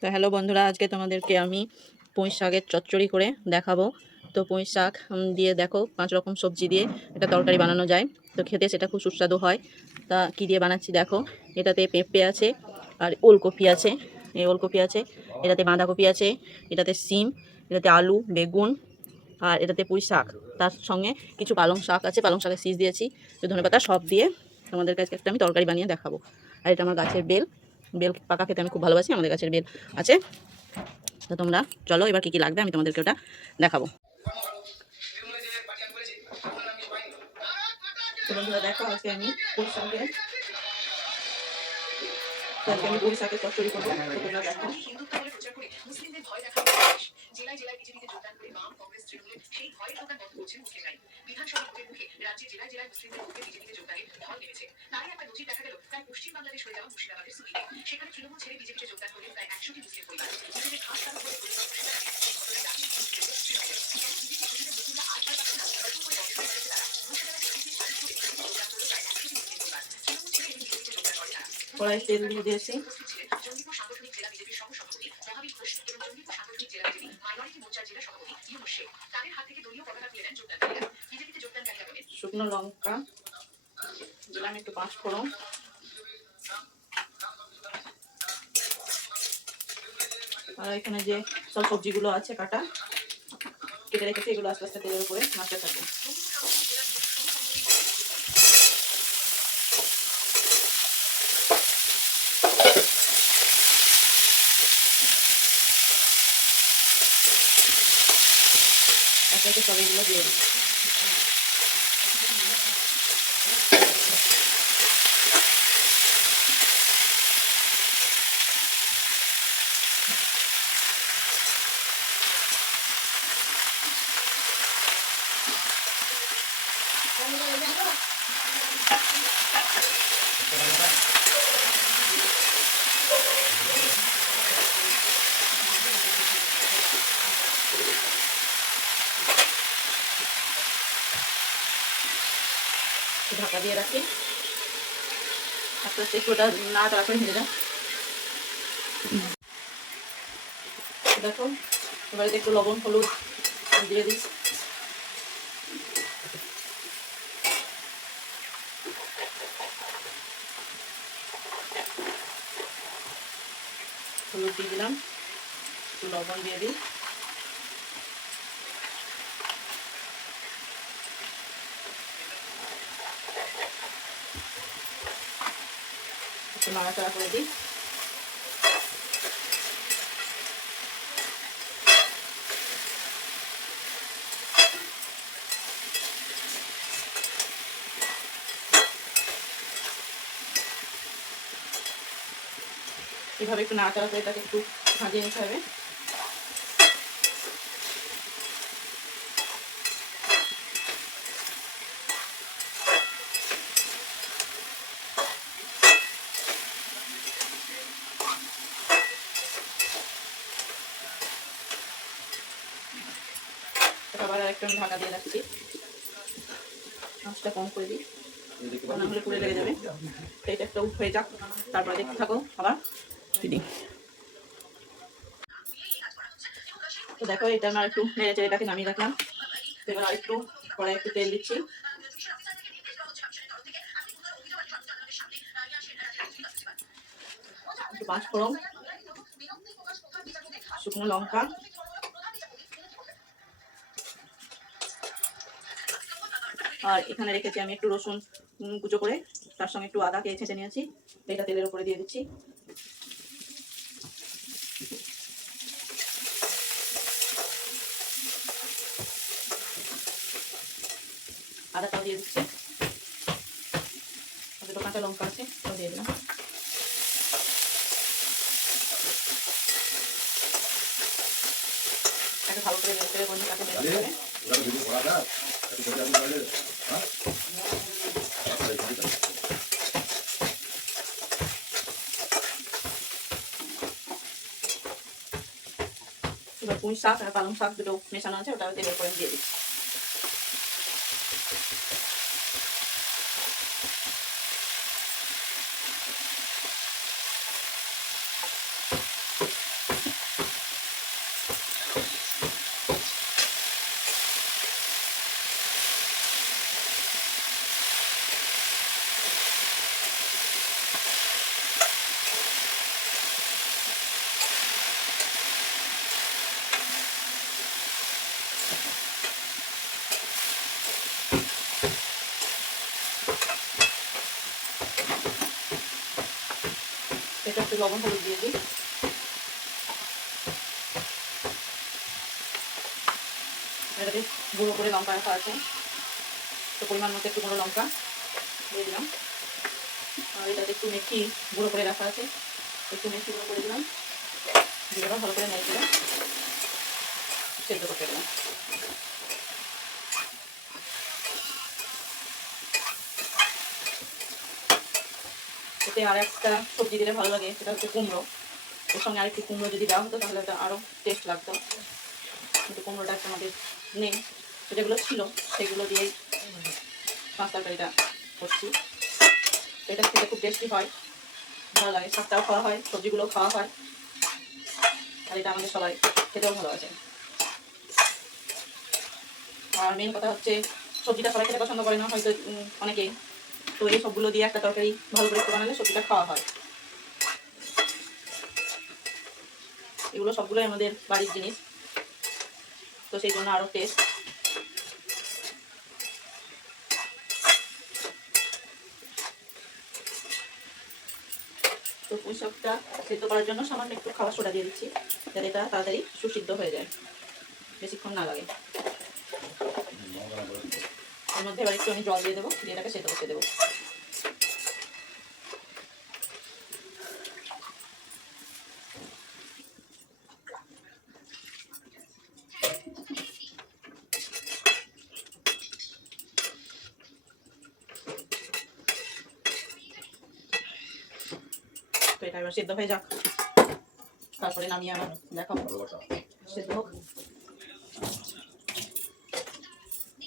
তো হ্যালো বন্ধুরা, আজকে তোমাদেরকে আমি পুঁই শাকের চচ্চড়ি করে দেখাবো। তো পুঁই শাক দিয়ে দেখো 5 রকম সবজি দিয়ে এটা তরকারি বানানো যায়। তো খেতে সেটা খুব সুস্বাদু হয়। তা কী দিয়ে বানাচ্ছি দেখো। এটাতে পেঁপে আছে, আর ওলকপি আছে, এই ওলকপি আছে, এটাতে বাঁধাকপি আছে, এটাতে সিম, এটাতে আলু, বেগুন, আর এটাতে পুঁই শাক। তার সঙ্গে কিছু পালং শাক আছে, পালং শাকের শীষ দিয়েছি, ধনেপাতা, সব দিয়ে তোমাদের কাছে একটা আমি তরকারি বানিয়ে দেখাবো। আর এটা আমার গাছের বেল, বেল পাকা খেতে আমি খুব ভালোবাসি, আমাদের গাছের বেল আছে। তো তোমরা চলো এবার কী কী লাগবে আমি তোমাদেরকে ওটা দেখাবো। তো বন্ধুরা দেখো, আজকে আমি পুঁই শাকের চচ্চড়ি করবো। তো তোমরা দেখো। জেলায় জেলায় বিজেপিতে যোগদান করে বাম, কংগ্রেস, তৃণমূলের সেই ভয়ের দোকান বন্ধ করছেন মুসলিমরাই। বিধানসভা ভোটের মুখে রাজ্যে জেলায় জেলায় মুসলিমদের ভোটে বিজেপিতে যোগদানের ঢল নেমেছে। তারই একটা নজির দেখা গেল প্রায় পশ্চিম বাংলাদেশ হয়ে যাওয়া মুর্শিদাবাদের সুবিধে। সেখানে তৃণমূল ছেড়ে বিজেপিতে যোগদান করলেন প্রায় 100টি মুসলিম পরিবার। নিজেদের খাস কারণ বলে পরিবার মুর্শিদাবাদে এই ঘটনায় রাজ্যে তৃণমূলের। কেন বিজেপি যোগদানের মুসলিমরা আজ ভয় পাচ্ছে না? নতুন করে বন্ধ হয়ে গেছে তারা। মুর্শিদাবাদে সিপির শাসক করে বিজেপিতে যোগদান করলো প্রায় 100টি মুসলিম পরিবার। তৃণমূল ছেড়ে এদিন বিজেপিতে যোগদান করে তারা। কড়াই তেল দিয়ে দিয়েছি। উপস্থিত ছিলেন জঙ্গিপুর সাংগঠনিক জেলা বিজেপির সহসভাপতি মহাবীর ঘোষ এবং জঙ্গিপুর সাংগঠনিক জেলা বিজেপি মাইনরিটি মোর্চার জেলা সভাপতি ইউনুস শেখ। তাদের হাত থেকে দলীয় পতাকা তুলে নেন যোগদানকারীরা। বিজেপিতে যোগদানকারীরা বলেন, শুকনো লঙ্কা দিলাম, একটু পাঁচ ফোড়ন, আর এখানে যে সব সবজিগুলো আছে কাটা কেটে রেখেছি, এগুলো আস্তে আস্তে তেলের উপরে নাড়তে থাকবে। আস্তে আস্তে সব এগুলো দিয়ে দিচ্ছি। ঢাকা দিয়ে রাখি, আস্তে আস্তে একটু ওটা নাড়াচাড়া করে ভেজে যাও। দেখো, এবারে একটু লবণ হলুদ দিয়ে দিই। হলুদ দিয়ে দিলাম, একটু লবণ দিয়ে দিই। একটু নাড়াচাড়া করে দিই। এভাবে একটু নাড়াচাড়া করে এটাকে একটু ভাজিয়ে নিতে হবে। আবার আরেকটু আমি ঢাকা দিয়ে রাখছি, আঁচটা কম করে দিই, না হলে পুড়ে লেগে যাবে। এটা একটা হয়ে যাক, তারপরে দেখতে থাকো আবার দিদি। তো দেখো, এটা আমার একটু নেড়ে চেড়ে এটাকে নামিয়ে রাখলাম। এবার আর একটু কড়াই একটু তেল দিচ্ছি, একটু পাঁচ ফোড়ন, শুকনো লঙ্কা, আর এখানে রেখেছি আমি একটু রসুন কুচো করে, তার সঙ্গে একটু আদাকে ছেঁচে নিয়েছি, এটা তেলের উপরে দিয়ে দিচ্ছি। আদাটাও দিয়ে দিচ্ছি, দুটো কাঁচা লঙ্কা আছে ওটাও দিয়ে দিলাম। একটা ভালো করে নেড়ে বন্ধু কাছে নেড়ে হবে। এবার পুঁই শাক আর পালং শাক দুটো মেশানো আছে, ওটা তেলের উপরে দিয়ে দিচ্ছি। এটা একটু লবণ হলুদ দিয়ে দিই। এটাতে গুঁড়ো করে লঙ্কা রাখা আছে, তো পরিমাণ মতো একটু গুঁড়ো লঙ্কা দিয়ে দিলাম। আর এটাতে একটু মেথি গুঁড়ো করে রাখা আছে, একটু মেথি গুঁড়ো করে দিলাম। দিয়ে এবার ভালো করে নেড়ে দিলাম, সেদ্ধ করতে দিলাম। এতে আর একটা সবজি দিলে ভালো লাগে, সেটা হচ্ছে কুমড়ো। এর সঙ্গে আরেকটি কুমড়ো যদি দেওয়া হতো তাহলে ওটা আরও টেস্ট লাগতো, কিন্তু কুমড়োটা একটা আমাদের নেই। তো যেগুলো ছিল সেগুলো দিয়েই মাছ তরকারিটা করছি। এটা খেতে খুব টেস্টি হয়, ভালো লাগে, শাকটাও খাওয়া হয়, সবজিগুলোও খাওয়া হয়, আর এটা আমাদের সবাই খেতেও ভালোবাসে। আর মেন কথা হচ্ছে সবজিটা সবাই খেতে পছন্দ করে না হয়তো অনেকেই, তো এই সবগুলো দিয়ে একটা তরকারি ভালো করে একটু বানালে সবজিটা খাওয়া হয়। এগুলো সবগুলোই আমাদের বাড়ির জিনিস, তো সেই জন্য আরও টেস্ট। তো পুঁই শাকটা সেদ্ধ করার জন্য সামান্য একটু খাওয়া সোডা দিয়ে দিচ্ছি, যাতে এটা তাড়াতাড়ি সুসিদ্ধ হয়ে যায়, বেশিক্ষণ না লাগে। এর মধ্যে এবার একটু আমি জল দিয়ে দেবো, দিয়ে এটাকে সেদ্ধ করতে দেবো। তো এটা এবার সেদ্ধ হয়ে যাক, তারপরে নামিয়ে আবার দেখাবো সেদ্ধ হোক।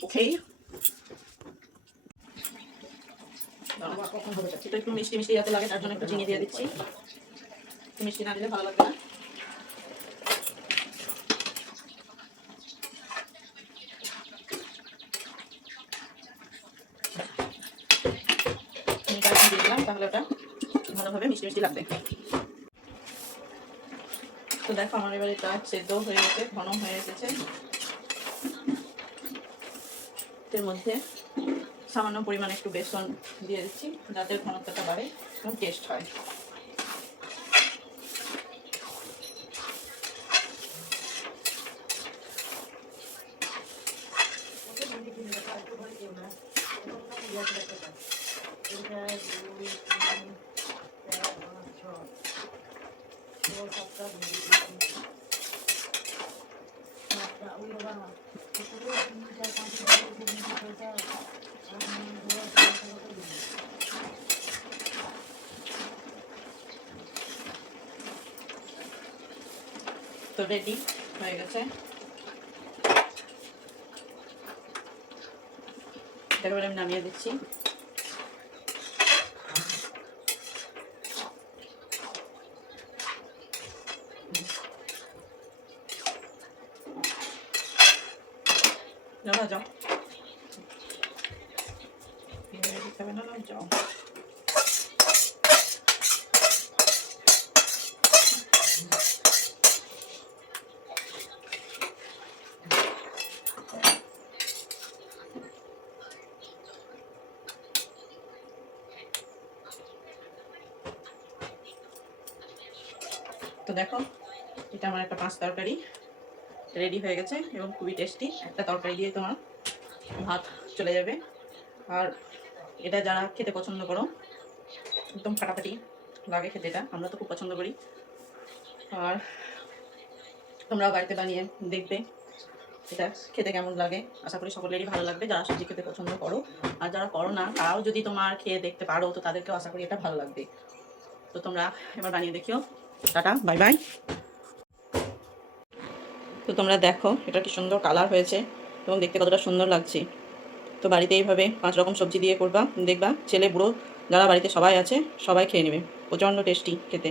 ওকে, এটা একটু মিষ্টি মিষ্টি যাতে লাগে তার জন্য একটু চিনি দিয়ে দিচ্ছি, মিষ্টি না দিলে ভালো লাগবে না। চিনিটা এখন দিয়ে দিলাম, তাহলে ওটা ভালোভাবে মিষ্টি মিষ্টি লাগবে। তো দেখো আমার এবার এটা সেদ্ধ হয়ে গেছে, ঘন হয়ে এসেছে। এর মধ্যে সামান্য পরিমাণে একটু বেসন দিয়ে দিচ্ছি, যাতে ঘনত্বটা বাড়ে এবং টেস্ট হয়। তো রেডি হয়ে গেছে, একেবারে আমি নামিয়ে দিচ্ছি। যাও খাবে না, যাও। তো দেখো এটা আমার একটা মাছ তরকারি রেডি হয়ে গেছে এবং খুবই টেস্টি। একটা তরকারি দিয়ে তোমার ভাত চলে যাবে। আর এটা যারা খেতে পছন্দ করো, একদম ফাটাফাটি লাগে খেতে, এটা আমরা তো খুব পছন্দ করি। আর তোমরাও বাড়িতে বানিয়ে দেখবে এটা খেতে কেমন লাগে। আশা করি সকলেরই ভালো লাগবে যারা সবজি খেতে পছন্দ করো, আর যারা করো না তারাও যদি তোমার খেয়ে দেখতে পারো তো তাদেরকেও আশা করি এটা ভালো লাগবে। তো তোমরা এবার বানিয়ে দেখিও। Tata, bye bye. তো তোমরা দেখো এটা কি সুন্দর কালার হয়েছে এবং দেখতে কতটা সুন্দর লাগছে। তো বাড়িতে এইভাবে 5 রকম সবজি দিয়ে করবা, দেখবা ছেলে বুড়ো যারা বাড়িতে সবাই আছে সবাই খেয়ে নেবে। প্রচণ্ড টেস্টি খেতে।